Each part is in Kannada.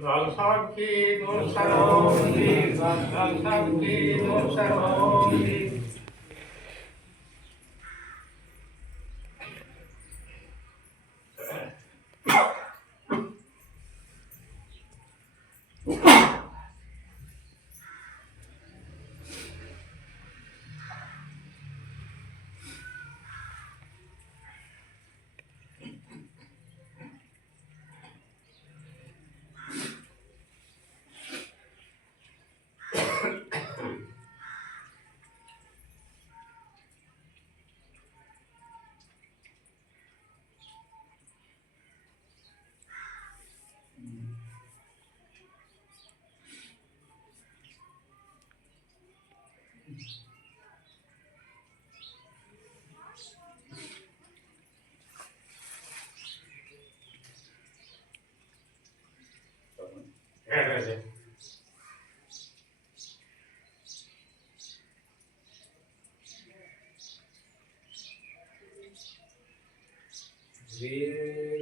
Sankti Gosaroni, Sankti Gosaroni,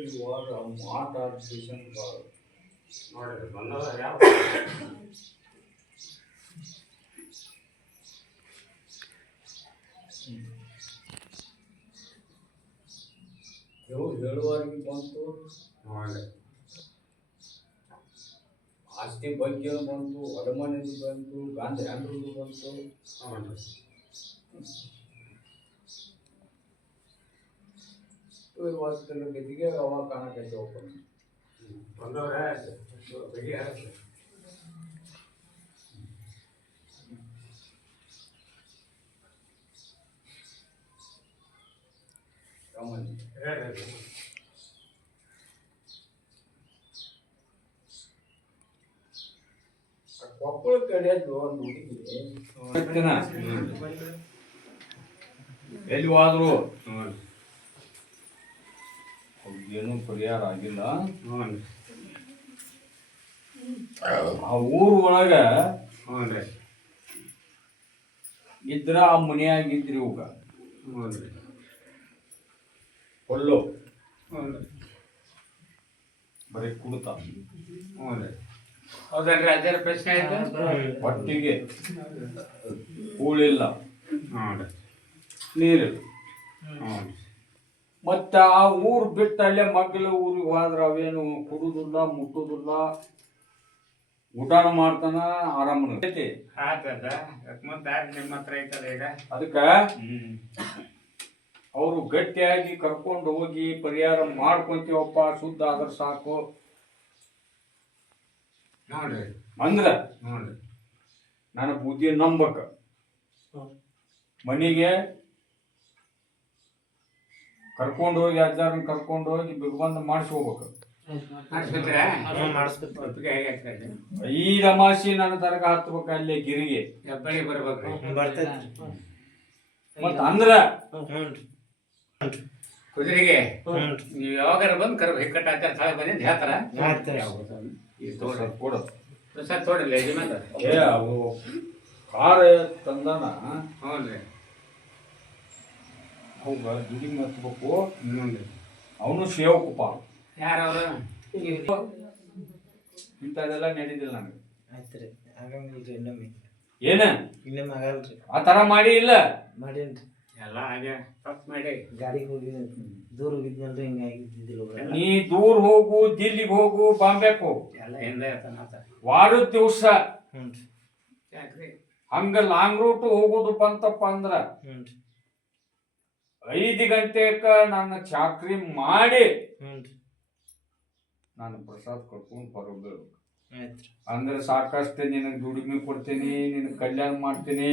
ಇವಾಗ ಮಾತಾಡ್ಸೇಷನ್ ನೋಡ್ರಿ ಬಂದದ ಯಾವ ಹೇಳುವಾರಿಗೆ ಬಂತು ನೋಡಿ ಆಸ್ತಿ ಬಗ್ಗೆ ಬಂತು ಹೊರಮನೆದು ಬಂತು ಗಾಂಧಿ ಹ್ಯಾಂಡ್ರದು ಬಂತು ನೋಡ್ರಿ ಇವತ್ತಿನ ಗತಿಗೆ ಅವ ಕಾಣಕ್ಕೆ ಓಪನ್ ಬಂದವ್ರೆ ಬಗೆಹರಿಸಿ ಕಮಲ್ ಹೇಳ್ರಿ ಕೊಪ್ಪಳ ಕಡೆಯದು ಒಂದು ಹುಡುಗಿ ಎಲ್ಲಿ ಹೋದ್ರು ಏನು ಪರಿಹಾರ ಆಗಿಲ್ಲ. ಆ ಊರ್ ಒಳಗ ನೋಡ್ರಿ ಇದ್ರ ಆ ಮನೆಯಾಗಿದ್ರಿ ಇವಾಗ. ಹೊಲ್ಲು ಬರೀ ಕುಡ್ತ. ಹೌದಲ್ರಿ ಅಜ್ಜರ ಪ್ರಶ್ನೆ ಆಯ್ತು ಹೊಟ್ಟಿಗೆ ಕೂಳಿಲ್ಲ ನೀರಿಲ್ಲ ಮತ್ತ ಆ ಊರ್ ಬಿಟ್ಟು ಅಲ್ಲೇ ಮಗ್ಗಲ ಊರಿಗೆ ಹೋದ್ರೆ ಅವೇನು ಕುಡುದಿಲ್ಲ ಮುಟ್ಟುದಿಲ್ಲ. ಊಟಾನ ಮಾಡ್ತಾನ ಆರಾಮನ. ಈಗ? ಅದಕ್ಕ ಅವರು ಗಟ್ಟಿಯಾಗಿ ಕರ್ಕೊಂಡು ಹೋಗಿ ಪರಿಹಾರ ಮಾಡ್ಕೊಂತೀವಪ್ಪ ಶುದ್ಧ ಆದ್ರೆ ಸಾಕು. ನೋಡ್ರಿ. ಅಂದ್ರ ನೋಡ್ರಿ. ನನ್ನ ಬುದ್ಧಿ ನಂಬಕ. ಮನೆಗೆ ಕರ್ಕೊಂಡು ಹೋಗಿ ಅಜ್ಜಾರನ್ನ ಕರ್ಕೊಂಡು ಹೋಗಿ ಬಿಗ್ಬಂದ್ ಮಾಡಿಸ್ಕೋಬೇಕು ಹೋಗ್ಬೇಕು. ರಮಾಶಿ ನನ್ನ ತರಗ ಹತ್ಬೇಕು ಅಲ್ಲೇ ಗಿರಿಗೆ. ಹೆಬ್ಬಳ್ಳಿ ಬರ್ಬೇಕು. ಮತ್ತ ಅಂದ್ರ? ಕುದುರೆಗೆ? ನೀವು ಯಾವಾಗಾರ ಬಂದು ಕರ್ ಹಿಕ್ಕಟ್ಟ ಆಚಾರ ಸ್ಥಳ ಬಂದಿ ಅಂತ ಹೇಳ್ತಾರ. ಈ ತೋಡ. ಕೊಡು. ಪ್ರಸಾದ್ ತೋಡಿಲ್ಲ ಯಜಮಾನ ಏ ಅವು ಕಾರ ತಂದಾನ? ಹ್ಞೂ ರೀ. ಅವಾಗ ದುಡಿ ಹತ್ಬೇಕು ಹ್ಞೂ ರೀ ಅವನು ಸೇವಕಪ್ಪ ಯಾರವರು? ಇಂಥದೆಲ್ಲ ನಡೀದಿಲ್ಲ ನನಗೆ ರೀ ಆಗಂಗಿಲ್ರಿ ಇನ್ನೊಮ್ಮೆ. ಏನ? ಇನ್ನೊಮ್ಮೆ ಆಗಲ್ರಿ. ಆ ಥರ ಮಾಡಿ ಇಲ್ಲ? ಮಾಡೇನ್ರಿ ಎಲ್ಲ ಹಾಗೆ ತಪ್ಪು ಮಾಡಿ. ಗಾಡಿಗೆ ಹೋಗಿ ದೂರ ಹೋಗಿದ್ನಲ್ರಿ ಹಿಂಗೆ ಆಗಿದ್ದಿಲ್ಲ ನೀ ದೂರ ಹೋಗು ದಿಲ್ಲಿಗೆ ಹೋಗು ಬಾಂಬೆಗೆ ಹೋಗು ಎಲ್ಲ ಹಿಂದೆ ವಾರದ ದಿವಸ. ಹ್ಞೂ ರೀ. ಯಾಕ್ರಿ? ಹಂಗ ಲಾಂಗ್ ರೂಟ್ ಹೋಗೋದಪ್ಪ ಅಂತಪ್ಪ ಅಂದ್ರ. ಹ್ಞೂ ರೀ. ಐದು ಗಂಟೆಕ ನನ್ನ ಚಾಕ್ರಿ ಮಾಡಿ ನಾನು ಪ್ರಸಾದ್ ಕಟ್ಕೊಂಡು ಬರೋದು ಅಂದ್ರೆ ಸಾಕಷ್ಟು ನಿನಗೆ ದುಡಿಮೆ ಕೊಡ್ತೀನಿ ನಿನಗೆ ಕಲ್ಯಾಣ ಮಾಡ್ತೀನಿ.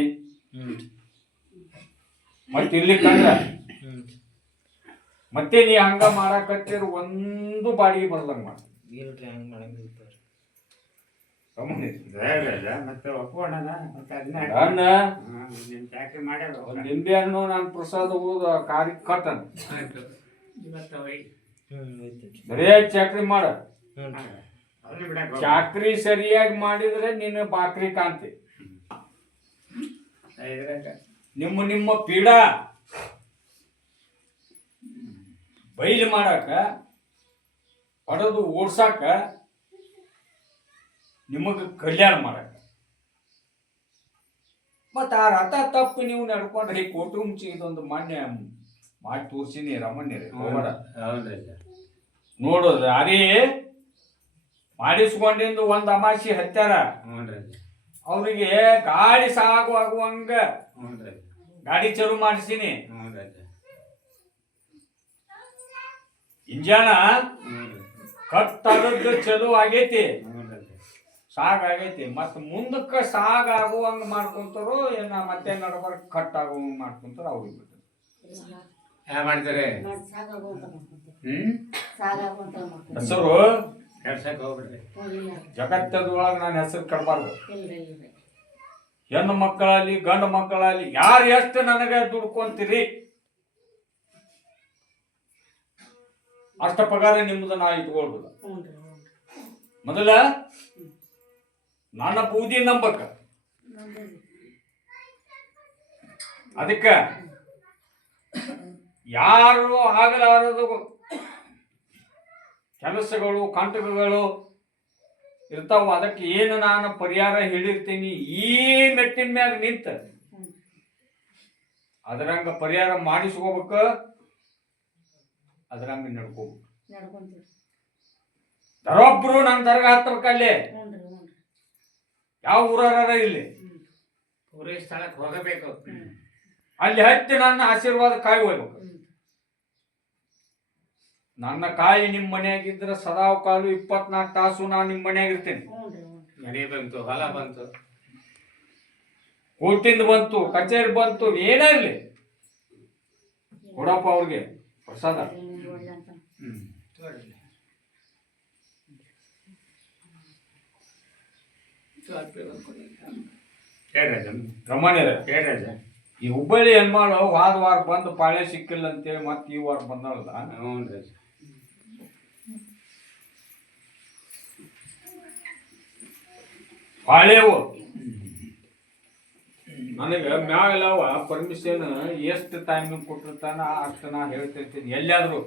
ಮತ್ತೆ ಕಂದ್ರ ಮತ್ತೆ ನೀ ಹಂಗ ಮಾಡಾಕತ್ತಿರ ಒಂದು ಬಾಡಿಗೆ ಬರ್ದಂಗ ಮಾಡ್ತೀನಿ. ಇಲ್ರಿ ಹಂಗ ಮಾಡಂಗಿಲ್ಲ ತಗೋರಿ ಬೇಡ ಮತ್ತೆ ಒಪ್ಕೊಳ್ಳೋಣ ಮತ್ತೆ ಅದನ್ನ ನನ್ನ ನಿಮ್ಮ ಚಾಕರಿ ಮಾಡ್ಯಾರ ಒಂದ್ ನಿಂಬೆ ಹಣ್ಣು ನಾನು ಪ್ರಸಾದ ಹೋದ ಕಾರಿ ಕಟ್ಟನ್ ಇವತ್ತು ಒಯ್- ಹ್ಞೂ ಐತಿ ಬರೇ ಚಾಕ್ರಿ ಮಾಡ. ಚಾಕ್ರಿ ಸರಿಯಾಗಿ ಮಾಡಿದ್ರೆ ನಿನ್ನ ಬಾಕ್ರಿ ಕಾಂತಿ ನಿಮ್ಮ ನಿಮ್ಮ ಪೀಡ. ಬೈಲ್ ಮಾಡಾಕ ಹೊಡೆದು ಓಡ್ಸಾಕ ನಿಮಗೆ ಕಲ್ಯಾಣ ಮಾಡಕ ಮತ್ತು ಆ ರಥ ತಪ್ಪು ನೀವು ನಡ್ಕೊಂಡ್ರೆ ಈ ಕೋಟುಂಬಿ ಇದೊಂದು ಮಾನ್ಯ ಮಾಡಿ ತೋರಿಸಿನಿ ರಮಣ್ಯರೇ ಹೋಗಬೇಡ ಹೌದ್ರಿ ನೋಡೋದು ಅದೇ ಮಾಡಿಸ್ಕೊಂಡಿಂದು ಒಂದು ಅಮಾಸಿ ಹತ್ಯಾರ. ಅವರಿಗೆ ಗಾಡಿ ಸಾಗು ಆಗುವಂಗ ಗಾಡಿ ಚಲು ಮಾಡಿಸಿನಿ ಇಂಜಾನ ಕಟ್ಟಡದ್ದು ಚಲು ಆಗೈತಿ. ಹ್ಞೂನ್ರಿ ಮತ್ತೆ ಮುಂದಕ್ಕೆ ಸಾಗಾಗುವಂಗ ಮುಂದಕ್ಕ ಸಾಗ್ ಆಗುವಂಗ ಮಾಡ್ಕೊಂತಾರೋ ಏನ ಮತ್ತೆ ನಡ್ಬರ್ಕ್ ಕಟ್ ಆಗುವಂಗ ಮಾಡ್ಕೊಂತಾರ ಅವ್ರಿಗೆ ಬಿಟ್ಟು ಮಾಡ್ತಾರೆ? ಹ್ಮ್? ಹೆಸರು? ಹೋಗ್ಬಿಡ್ರಿ. ಜಗತ್ತದೊಳಗ ನಾನು ಹೆಸರು ಕಡಬಾರ್ದು ಹೆಣ್ಣು ಮಕ್ಕಳಲ್ಲಿ ಗಂಡು ಮಕ್ಕಳಲ್ಲಿ ಯಾರು ಎಷ್ಟು ನನಗೆ ದುಡ್ಕೊಂತೀರಿ? ಅಷ್ಟ ಪಗಾರ ನಿಮ್ದು ನಾ ಇಟ್ಕೊಳ್ಬೋದು ಮೊದಲ ನನ್ನ ಬೂದಿ ನಂಬಕ. ಅದಕ್ಕ ಯಾರು ಆಗಲಾರದು ಕೆಲಸಗಳು ಕಂಟಕಗಳು ಇರ್ತಾವ ಅದಕ್ಕೆ ಏನು ನಾನು ಪರಿಹಾರ ಹೇಳಿರ್ತೀನಿ? ಈ ಮೆಟ್ಟಿನ ಮ್ಯಾಗ ನಿಂತ ಅದರಂಗ ಪರಿಹಾರ ಮಾಡಿಸ್ಕೋಬೇಕ? ಅದರಂಗ ನಡ್ಕೋಬೇಕು. ಯಾರೊಬ್ರು ನನ್ನ ದರ್ಗ ಹತ್ತಬೇಕಲ್ಲಿ? ಯಾವ ಊರಾರ ಇಲ್ಲಿ? ಪೂರೈ ಸ್ಥಳಕ್ಕೆ ಹೋಗಬೇಕು. ಅಲ್ಲಿ ಹತ್ತಿ ನನ್ನ ಆಶೀರ್ವಾದ ಕಾಯಿ ಹೋಗ್ಬೇಕು. ನನ್ನ ಕಾಯಿ ನಿಮ್ಮ ಮನೆಯಾಗಿದ್ರೆ ಸದಾ ಕಾಲು ಇಪ್ಪತ್ನಾಲ್ಕು ತಾಸು ನಾನು ನಿಮ್ಮ ಮನ್ಯಾಗ ಇರ್ತೇನೆ ಮನೆ ಬಂತು ಹೊಲ ಬಂತು. ಕೋರ್ಟಿಂದ ಬಂತು ಕಚೇರಿ ಬಂತು ಏನೇ ಇರಲಿ. ಕೊಡಪ್ಪ ಅವ್ರಿಗೆ ಪ್ರಸಾದ. ಹ್ಮ್ ಹೇಳ್ರಾಜ ರಮಣ್ಯರ ಹೇಳ್ರಾಜ ಈ ಹುಬ್ಬಳ್ಳಿ ಹೆಣ್ಮಾಳು ವಾದ ವಾರ ಬಂದು ಪಾಳೆ ಸಿಕ್ಕಿಲ್ಲ ಅಂತೇಳಿ ಮತ್ತೆ ಈ ವಾರ ಬಂದಳಲ್ಲ? ಹ್ಞೂ ರಾಜ ಪಾಳೆವು ನನಗೆ ಮ್ಯಾಗಲವ ಪರ್ಮಿಷನ್ ಎಷ್ಟು ಟೈಮಿಂಗ್ ಕೊಟ್ಟಿರ್ತಾನ ಅಷ್ಟು ನಾ ಹೇಳ್ತಿರ್ತೀನಿ. ಎಲ್ಲಿಯಾದ್ರು.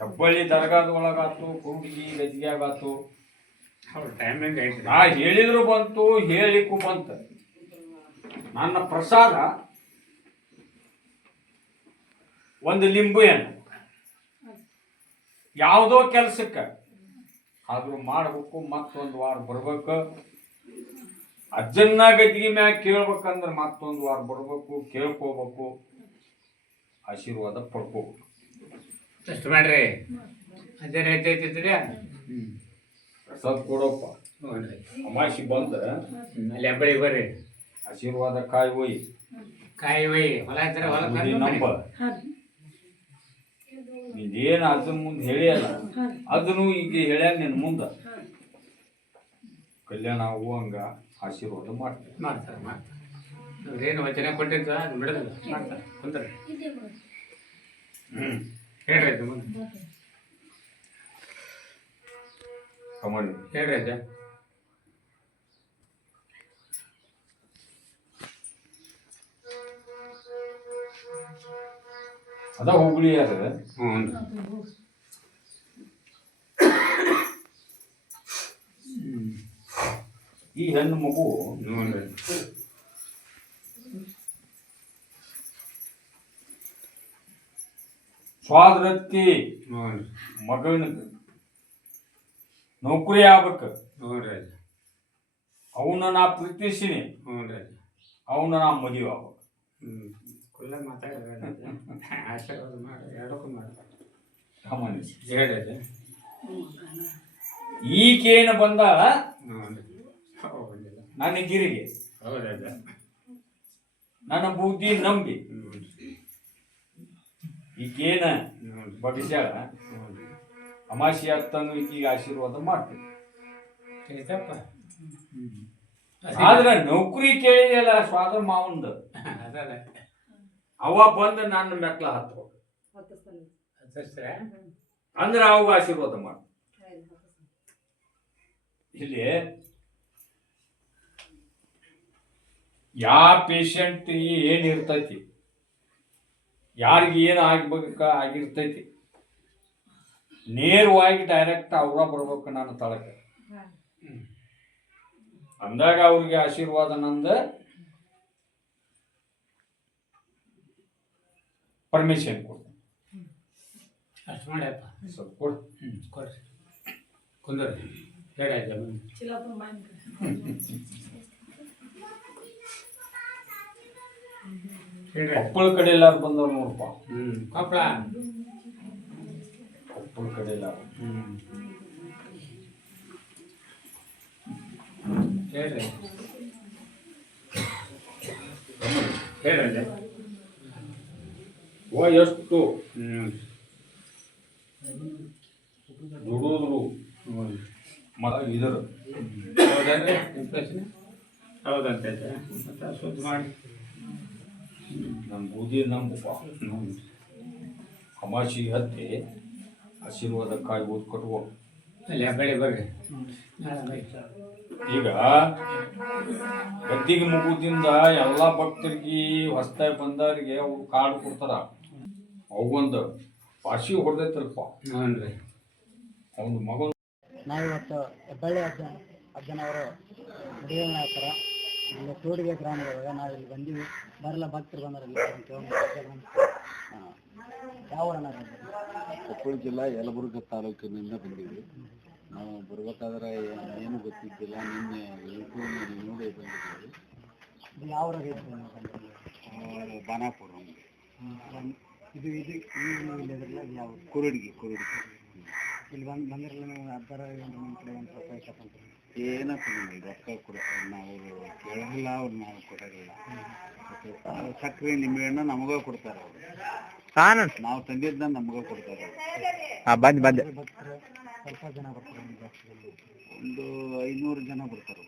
ಹೆಬ್ಬಳ್ಳಿ ದರ್ಗಾದ ಒಳಗಾತು ಕುಂಡಿಗಿ ಗಜ್ಜಿಗೆ ಅವ್ರ ಟೈಮಿಂಗ್ ಐತಿ ನಾ ಹೇಳಿದ್ರು ಬಂತು ಹೇಳಿಕ್ಕೂ ಬಂತ. ನನ್ನ ಪ್ರಸಾದ ಒಂದು ಲಿಂಬು ಏನು ಯಾವುದೋ ಕೆಲಸಕ್ಕೆ. ಆದ್ರೂ ಮಾಡ್ಬೇಕು ಮತ್ತೊಂದು ವಾರ ಬರ್ಬೇಕು. ಅಜ್ಜನ್ನ ಗದ್ದಿಗೆ ಮ್ಯಾಗ ಕೇಳ್ಬೇಕಂದ್ರೆ ಮತ್ತೊಂದು ವಾರ ಬರ್ಬೇಕು ಕೇಳ್ಕೋಬೇಕು. ಆಶೀರ್ವಾದ ಪಡ್ಕೋಬೇಕು. ಅಷ್ಟು ಮಾಡ್ರಿ. ಅದೇ ಐತೈತಿದ್ರಿ ಹ್ಞೂ ಪ್ರಸಾದ ಕೊಡಪ್ಪ. ಅಮಾಸಿ ಬಂದ್ರೆ ಅಲ್ಲಿ ಹಬ್ಬಳಿ ಬರ್ರಿ. ಆಶೀರ್ವಾದ ಕಾಯಿ ಒಯ್ಯಿ ಕಾಯಿ ಒಯ್. ಹೊಲ ಇದ್ರೆ ಹೊಲ ನಂಬ ಇದೇನು ಅದ್ರ ಮುಂದೆ ಹೇಳಿಯಲ್ಲ ಅದನ್ನು ಈಗ ಹೇಳ್ಯಾನ ನಿನ್ನ ಮುಂದೆ. ಕಲ್ಯಾಣ ಆಗುವಂಗ ಆಶೀರ್ವಾದ ಮಾಡ್ತೀನಿ ಮಾಡ್ತಾರೆ ಮಾಡ್ತಾರೆ. ಅವ್ರೇನು ವಚನ ಕೊಟ್ಟಿದ್ದ ಬಿಡೋದಿಲ್ಲ. ಮಾಡ್ತಾರೆ ಕುಂತಾರೆ ಹೇಳ್ರಿ ಮುಂದೆ. ಕಮಲ್ ಹೇಳ್ರಿ ಅಜ್ಜ. ಅದ ಹೋಗ್ಲಿ ಅದ ಹ್ಞೂ ಈ ಹೆಣ್ಣು ಮಗು ಹ್ಞೂ ರೀ. ಸ್ವಾದ್ರತ್ತಿ ಮಗನ ನೌಕರಿ ಆಗ್ಬೇಕು ಹ್ಞೂ ರೀ ಅಜ್ಜ ಅವನ್ನ ನಾ ಪ್ರೀತಿಸಿನಿ ಹ್ಞೂ ರೀ ಅಜ್ಜ ಅವನ್ನ ನಾ ಮದುವೆ ಆಗ್ಬೇಕು. ಹ್ಞೂ ಕುಲ್ಲ ಆಶೀರ್ವಾದ ಮಾಡಿ ಎರಡಕ್ಕೂ ಮಾಡಿ. ಕಮಲ್ ಹೇಳಿ ಅಜ್ಜ ಈಕೇನು ಬಂದಾಳ? ಹ್ಞೂ ರೀ ಹೌದಿಲ್ಲ. ನನ್ನ ಗಿರಿಗೆ. ಹೌದು ಅಜ್ಜ ನನ್ನ ಬುದ್ಧಿ ನಂಬಿ. ಹ್ಞೂ ರೀ ಈಕೇನ ಹ್ಞೂ ರೀ ಬಗ್ಸ್ಯಾಳ? ಹ್ಞೂ ರೀ ಅಮಾಸಿ ಆಗ್ತಾನು ಈಗ ಆಶೀರ್ವಾದ ಮಾಡ್ತೀವಿ ಆದ್ರೆ ನೌಕರಿ ಕೇಳಿದೆಯಲ್ಲ ಸ್ವಾದ ಮಾವಂದು. ಅದಲ್ಲ. ಅವ ಬಂದು ನನ್ನ ಮೆಟ್ಲ ಹತ್ತು ಅಂದ್ರೆ ಅವಾಗ ಆಶೀರ್ವಾದ ಮಾಡ. ಇಲ್ಲಿ ಯಾವ ಪೇಷಂಟ್ ಏನ್ ಇರ್ತೈತಿ? ಯಾರಿಗೆ ಏನು ಆಗ್ಬೇಕ ಆಗಿರ್ತೈತಿ? ನೇರವಾಗಿ ಡೈರೆಕ್ಟ್ ಅವ್ರ ಬರ್ಬೇಕು ನಾನು ತಳಕ್ಕೆ ಅಂದಾಗ ಅವ್ರಿಗೆ ಆಶೀರ್ವಾದ ನಂದ ಪರ್ಮಿಷನ್ ಕೊಡ್ತೀನಿ ಅಷ್ಟು ಮಾಡ್ಯಪ್ಪ. ಸ್ವಲ್ಪ ಕೊಡು. ಕೊಡ್ರಿ. ಕುಂದ್ರಿ ಬನ್ನಿ ಕೊಪ್ಪಳ ಕಡೆ ಎಲ್ಲಾರು ಬಂದವ್ರು ನೋಡಪ್ಪ ಹ್ಞೂ ಕೊಪ್ಪಳ. ಹ್ಞೂ ಹೇಳ್ರಿ. ಹೇಳ್ರಿ. ಓ ಎಷ್ಟು? ದುಡಿದ್ರು ಇದ್ರ. ನಿಮ್ಮ ಪ್ರಶ್ನೆ ಹೌದಂತ ಮತ್ತೆ ಶುದ್ಧ ಮಾಡಿ. ನಮ್ಮ ಬೂದಿ ನಮ್ಮ ಅಮಾಸಿ ಹತ್ತಿ. ಆಶೀರ್ವಾದ ಕಾಯಿ ಓದ್ ಕಟ್ಕೋ ಅಲ್ಲಿ ಬೆಳಿ ಬರ್ರಿ ಈಗ ಗದ್ದಿಗೆ ಮುಗುದಿಂದ ಎಲ್ಲ ಭಕ್ತರಿಗೆ ಹೊಸ್ತಾಗಿ ಬಂದವರಿಗೆ ಅವ್ರು ಕಾರ್ಡ್ ಕೊಡ್ತಾರ. ಅವಗೊಂದು ಪಾಶಿ ಹೊಡೆದೈತಲ್ಪ. ಹ್ಞೂ ರೀ ಅವನ ಮಗನ ನಾವಿವತ್ತು ಹೆಬ್ಬಳ್ಳಿ ಅಜ್ಜ ಅಜ್ಜನವರು ಮದುವೆ ನಾಯಕರ ಇಲ್ಲಿ ತೋಡಿಗೆ ಗ್ರಾಮದೊಳಗೆ ನಾವು ಇಲ್ಲಿ ಬಂದೀವಿ. ಬರಲ್ಲ ಭಕ್ತರು ಬಂದ್ರೆ ಯಾವ ಊರನ್ನ ಕೊಪ್ಪಳ ಜಿಲ್ಲಾ ಯಲಬುರ್ಗ ತಾಲೂಕಿನಿಂದ ಬಂದಿವಿ ನಾವು ಬರ್ಬೇಕಾದ್ರೆ ಏನು ಗೊತ್ತಿದ್ದಿಲ್ಲ ನಿನ್ನೆ ಯೂಟ್ಯೂಬ್ನಲ್ಲಿ ನೋಡಿ ಬಂದಿದ್ದೀವಿ ಯಾವ ಬಾನಾಪುರ ಇದು ಇದು ಯಾವ? ಕುರುಡಿಗೆ ಕುರುಡಿಗೆ. ಇಲ್ಲಿ ಬಂದು ಬಂದಿರಲ್ಲ ನೀವು ಅದರ ಏನು ನಿಮ್ಮ ಕಡೆ ಒಂದು ಏನಪ್ಪ ನಿಮಗೆ ರೊಕ್ಕ ಕೊಡ ನಾವು ಕೇಳೋದಿಲ್ಲ ಅವ್ರು ನಾವು ಕೊಡೋದಿಲ್ಲ. ಸಕ್ಕರೆ ನಿಂಬೆಹಣ್ಣು ನಮಗೂ ಕೊಡ್ತಾರೆ ಅವರು. ನಾವು ತಂದಿದ್ದ ನಮಗ ಕೊಡ್ತಾರೆ. ಆ ಬಂದು ಬಂದು. ಸ್ವಲ್ಪ ಜನ ಬರ್ತಾರೆ ಒಂದು ಐನೂರು ಜನ ಬರ್ತಾರೆ.